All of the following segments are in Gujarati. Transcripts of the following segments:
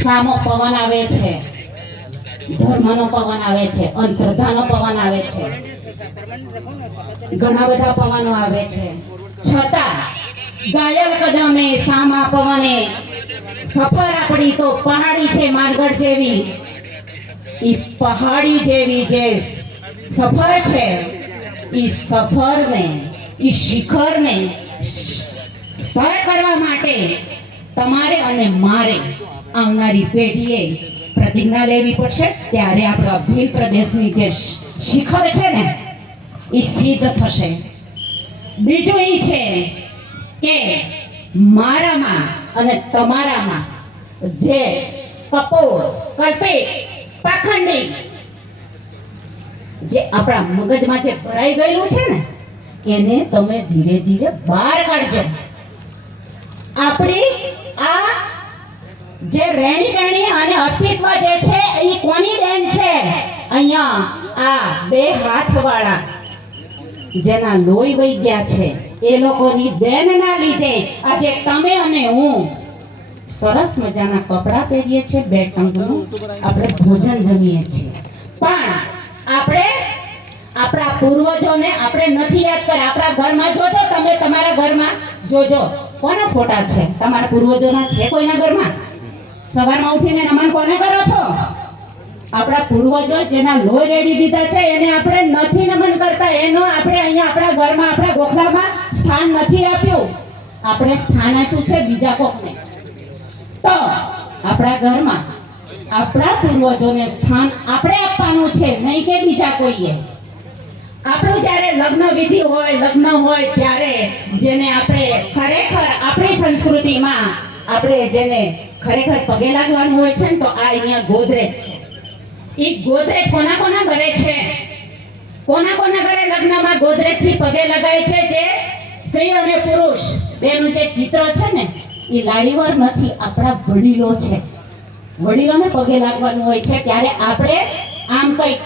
સામો પવન આવે છે, ધર્મનો પવન આવે છે, અંધશ્રદ્ધાનો પવન આવે છે, ઘણા બધા પવનો આવે છે, છતાં ઘાયલ કદમે સામા પવને સફર આપણી તો પહાડી છે માર્ગઢ જેવી. ઈ પહાડી જેવી જે સફર છે, ઈ સફરને, ઈ શિખરને સર કરવા માટે તમારે અને મારે આવનારી પેઢીએ પ્રતિજ્ઞા લેવી પડશે. ત્યારે આપણા ભીલ પ્રદેશની જે શિખર છે ને એ સિદ્ધ થશે. બીજું એ છે કે મારામાં અને તમારામાં જે કપોળ, કલ્પિત, પાખંડી જે આપણા મગજમાં જે ભરાઈ ગયેલું છે ને એને તમે ધીરે ધીરે બહાર કાઢજો. આપણી આ જે રેણી કેણી અને અસ્તિત્વ જે છે એ કોની દેન છે? અહીંયા આ બે હાથવાળા જેના લોહી વહી ગયા છે એ લોકોની દેનના લીધે આજે તમે અને હું સરસ મજાના કપડાં પહેરીએ છીએ, બે ટંકનું આપણે ભોજન જમીએ છીએ. પણ આપણે આપણા પૂર્વજોને આપણે નથી યાદ કર્યા. આપણા ઘરમાં જોજો, તમે તમારા ઘરમાં જોજો કોના ફોટા છે તમારા પૂર્વજોના? છે કોઈના ઘરમાં? સવારમાં ઉઠીને નમન કોને કરો છો? આપણા પૂર્વજો જેના લોહી રેડી દીધા છે એને આપણે નથી નમન કરતા. એનો આપણે અહીંયા આપણા ઘરમાં, આપણા ગોખલામાં સ્થાન નથી આપ્યું. આપણે સ્થાન આપ્યું છે બીજા કોકને. તો આપણા ઘરમાં આપણા પૂર્વજોને સ્થાન આપણે આપવાનું છે, નહીં કે બીજા કોઈએ. આપણું જ્યારે લગ્ન વિધિ હોય, લગ્ન હોય ત્યારે જેને આપણે ખરેખર આપણી સંસ્કૃતિમાં આપણે જેને ખરેખર પગે લાગવાનું હોય છે ને તો આ અહીંયા ગોદરેજ છે. એ ગોદરેજ કોના કોના ઘરે છે? કોના કોના ઘરે લગ્નમાં ગોદરેજ થી પગે લગાય છે? જે સ્ત્રી અને પુરુષ બેનું જે ચિત્ર છે ને એ લાડીવાર નથી, આપણા વડીલો છે. વડીલોને પગે લાગવાનું હોય છે ત્યારે આપણે આમ કઈક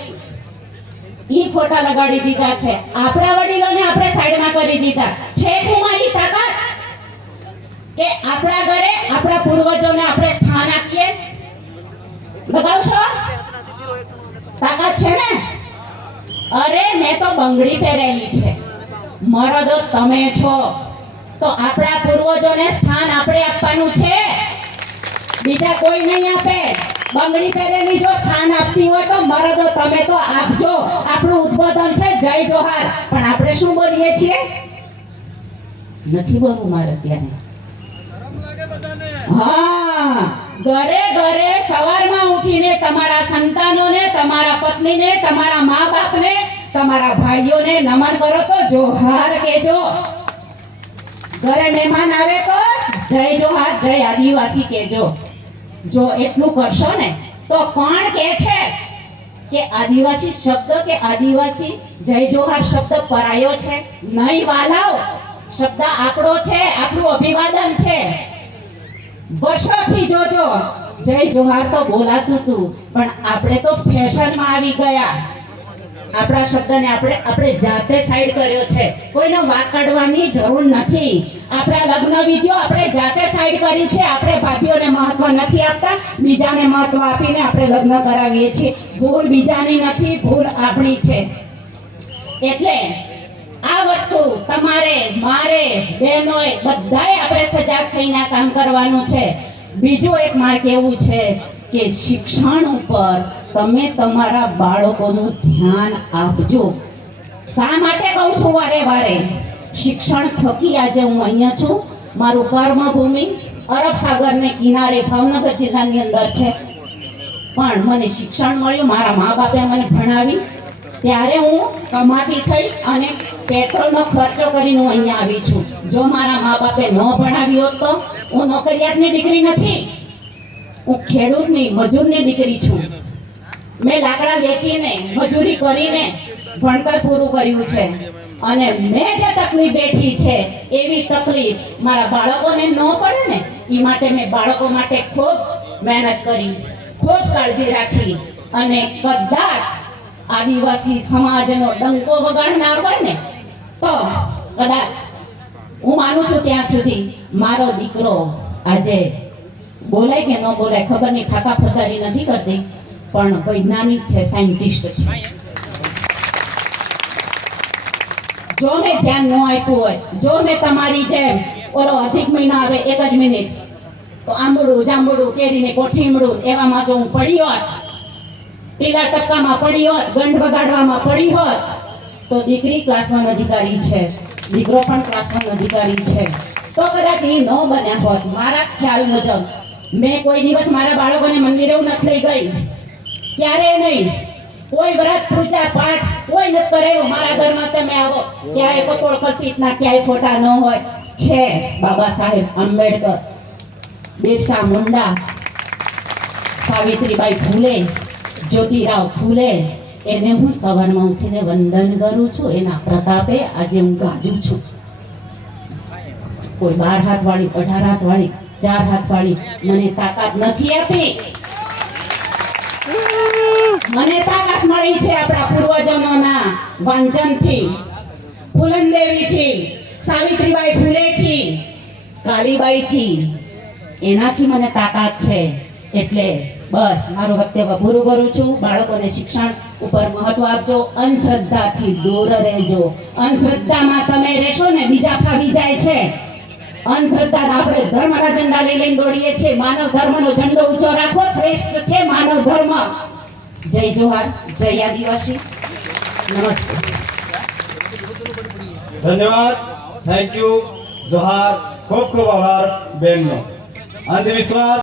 ઈ ફોટા લગાડી દીધા છે. આપણા વડીલોને આપણે સાઈડમાં કરી દીધા છે. તમારી તાકાત કે આપણા ઘરે આપણા પૂર્વજોને આપણે સ્થાન આપીએ? લગાવશો? તાકાત છે ને? અરે મેં તો બંગડી પહેરેલી છે. મરદો તમે છો તો આપણા પૂર્વજોને સ્થાન આપણે આપવાનું છે, બીજા કોઈ નહીં આપે. બંગડી પહેરેલી જો સ્થાન આપતી હોય તો મરદો તમે તો આપજો. આપણું ઉદ્બોધન છે જય જોહાર. પણ આપણે શું બોલીએ છીએ? નથી બોલવું મારે ત્યારે. હા, ઘરે ઘરે સવારમાં ઉઠીને તમારા સંતાનોને, તમારા પત્નીને, તમારા મા બાપને, તમારા ભાઈઓને નમન કરો તો જોહાર કહેજો. ઘરે મહેમાન આવે તો જય જોહાર, જય આદિવાસી કહેજો. જો એટલું કરશો ને તો કોણ કહે છે કે આદિવાસી શબ્દ કે આદિવાસી જય જોહાર શબ્દ પરાયો છે? નહીં વાલાઓ, શબ્દ આપણો છે, આપણું અભિવાદન છે. વર્ષોથી જોજો જય જોહાર તો બોલાતું હતું, પણ આપણે તો ફેશનમાં આવી ગયા. આપણા શબ્દને આપણે જાતે સાઈડ કર્યો છે. કોઈનો વાંક કાઢવાની જરૂર નથી. આપણા લગ્ન વિધિઓ આપણે જાતે સાઈડ કરી છે. આપણે ભાભીઓને મહત્વ નથી આપતા, બીજાને મહત્વ આપીને આપણે લગ્ન કરાવીએ છીએ. ભૂલ બીજાની નથી, ભૂલ આપણી છે. એટલે આ વસ્તુ તમારે, મારે, બહેનોએ બધાએ આપણે સજાગ થઈને કામ કરવાનું છે. બીજું એક મારે કહેવું છે કે શિક્ષણ ઉપર તમે તમારા બાળકોનું ધ્યાન આપજો. શા માટે કહું છું વારે વારે? શિક્ષણ થકી આજે હું અહીંયા છું. મારું કર્મભૂમિ અરબ સાગરને કિનારે ભાવનગર જિલ્લાની અંદર છે. પણ મને શિક્ષણ મળ્યું, મારા મા બાપે મને ભણાવી, ત્યારે હું કમાતી થઈ અને પેટ્રોલનો ખર્ચો કરીને હું અહીંયા આવી છું. જો મારા મા બાપે ન ભણાવી હોત તો હું નોકરિયાતની દીકરી નથી, હું ખેડૂતની, મજૂરની દીકરી છું. મેં લાકડા વેચીને, મજૂરી કરીને ભણતર પૂરું કર્યું છે. અને મેં જે તકલીફ બેઠી છે એવી તકલીફ મારા બાળકોને ન પડે ને એ માટે મેં બાળકો માટે ખૂબ મહેનત કરી, ખૂબ કાળજી રાખી. અને કદાચ આદિવાસી સમાજનો ડંકો વગાડનાર હોય ને તો કદાચ હું માનું છું ત્યાં સુધી મારો દીકરો આજે બોલાય કે ન બોલાય ખબર નહીં, ફાકા ફગારી નથી કરતી, પણ વૈજ્ઞાનિક છે, સાયન્ટિસ્ટ છે. જો મેં ધ્યાન ન આપ્યું હોય, જો મેં તમારી જેમ ઓલો અધિક મહિનો આવે 1 જ મિનિટ તો આંબળું જાંબુડું કેરીને કોઠીમડું એવામાં જો હું પડી હોત, ટીલા ટપકામાં પડી હોત, ગંઢ વગાડવામાં પડી હોત, તો દીકરી ક્લાસ 1 અધિકારી છે, દીકરો પણ ક્લાસ 1 અધિકારી છે, તો કદાચ એ ન બન્યા હોત. મારા ખ્યાલ મુજબ મેં કોઈ દિવસ મારા બાળકોને મંદિરે નથી લઈ ગઈ, ક્યારે નહીં. કોઈ વ્રત પૂજા પાઠ કોઈ નથી કરાયું. મારા ઘરમાં તમે આવો, ક્યાંય કપોળ કલ્પિતના ક્યાંય ફોટા ન હોય. છે બાબા સાહેબ આંબેડકર, બિરસા મુંડા, સાવિત્રીબાઈ ફૂલે, જ્યોતિરાવ ફૂલે, એને હું સવારમાં ઉઠીને વંદન કરું છું. એના પ્રતાપે આજે હું ગાજું છું. કોઈ 12 હાથ વાળી, 18 હાથ વાળી, 4 હાથ વાળી મને તાકાત નથી આપી. મને તાકાત મળી છે આપણા પૂર્વજોના વાંચનથી, ફૂલનદેવીથી, સાવિત્રીબાઈ ફૂલેથી, કાળીબાઈથી. એનાથી મને તાકાત છે. એટલે બસ મારું વક્તવ્ય પૂરું કરું છું. બાળકોને શિક્ષણ ઉપર મહત્વ આપજો, અંધશ્રદ્ધાથી દૂર રહેજો. અંધશ્રદ્ધામાં તમે રહેશો ને બીજા ફાવી જાય છે. અંધશ્રદ્ધા આપણે ધર્મના ઝંડા લઈને દોડીએ છીએ. માનવ ધર્મનો ઝંડો ઊંચો રાખવો શ્રેષ્ઠ છે માનવ ધર્મ. જય જોહાર, જય આદિવાસી, નમસ્તે. ધન્યવાદ, થેન્ક યુ, જોહાર, ખૂબ ખૂબ આભાર બેનનો. અંધવિશ્વાસ